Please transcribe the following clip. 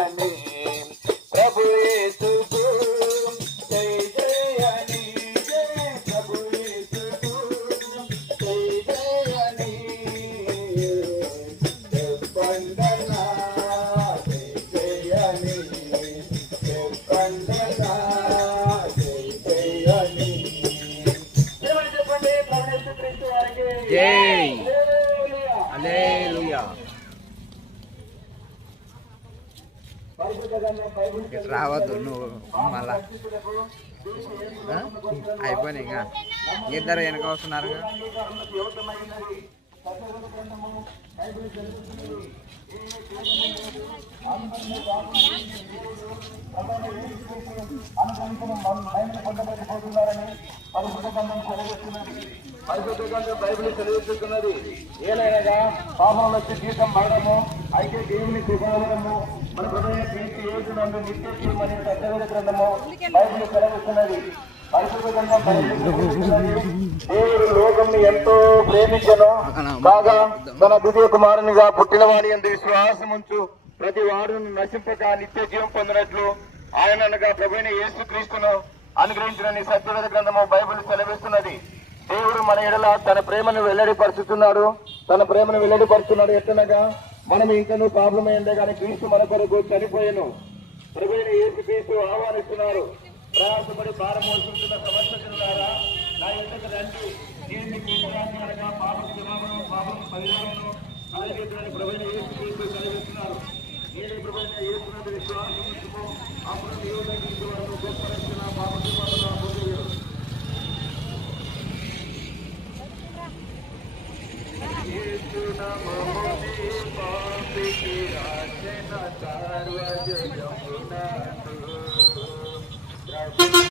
అని ప్రభు యేసుకు జై జయ అని ప్రభు యేసుకు జై జయ అని చెప్పండనా జై జయ అని చెప్పండనా జై జయ అని చెప్పండి ప్రభు యేసుక్రీస్తు వారికి జై హల్లెలూయా. రావద్దు నువ్వు మళ్ళా అయిపోయినాయి. ఇంకా ఇద్దరు వెనక వస్తున్నారు. బైబిల్ చదివిస్తున్నది. ఏలైనగా పాపం వచ్చి జీతం పడము, అయితే దేవుని కృపావరము మన హృదయ క్రీస్తు యేసు నందు నిత్య జీవం అనే సత్యవేద గ్రంథము బైబిల్ చదివిస్తున్నది. పరిశుద్ధ గ్రంథం దేవుడు లోకంని ఎంతో ప్రేమించను కాగా తన ద్వితీయ కుమారునిగా పుట్టిన వారి యందు విశ్వాసం ఉంచు ప్రతి వాడును నశింపక నిత్య జీవం పొందినట్లు ఆయన అనగా ప్రభువైన యేసు క్రీస్తును అనుగ్రహించిన సత్యవేద గ్రంథము బైబిల్ సెలవిస్తున్నది. దేవుడు మన ఎడల తన ప్రేమను వెల్లడిపరుచుతున్నాడు. ఎట్లనగా మనం ఇంకనూ పాపమైందే కానీ క్రీస్తు మన కొరకు చనిపోయాను. ప్రభువైన యేసు క్రీస్తు ఆహ్వానిస్తున్నారు. ప్రయాసపడి భారం మోసుకుంటున్న సమస్యలారా నా ఎదుట రండి, నేను మీకు విశ్రాంతిగా పాపం క్షమాపణను పాపం పరిహారమును కలిగించడానికి ప్రభువైన యేసు క్రీస్తు కలిగిస్తున్నారు. నేను ప్రభువైన యేసు నందు విశ్వాసం ఉంచుకో, అప్పుడు నీవు తగ్గించే వరకు గొప్ప రక్షణ పాప క్షమాపణ పొందుదురు. యేసు నామమునే పాపికి రక్షణ సర్వజగమునందు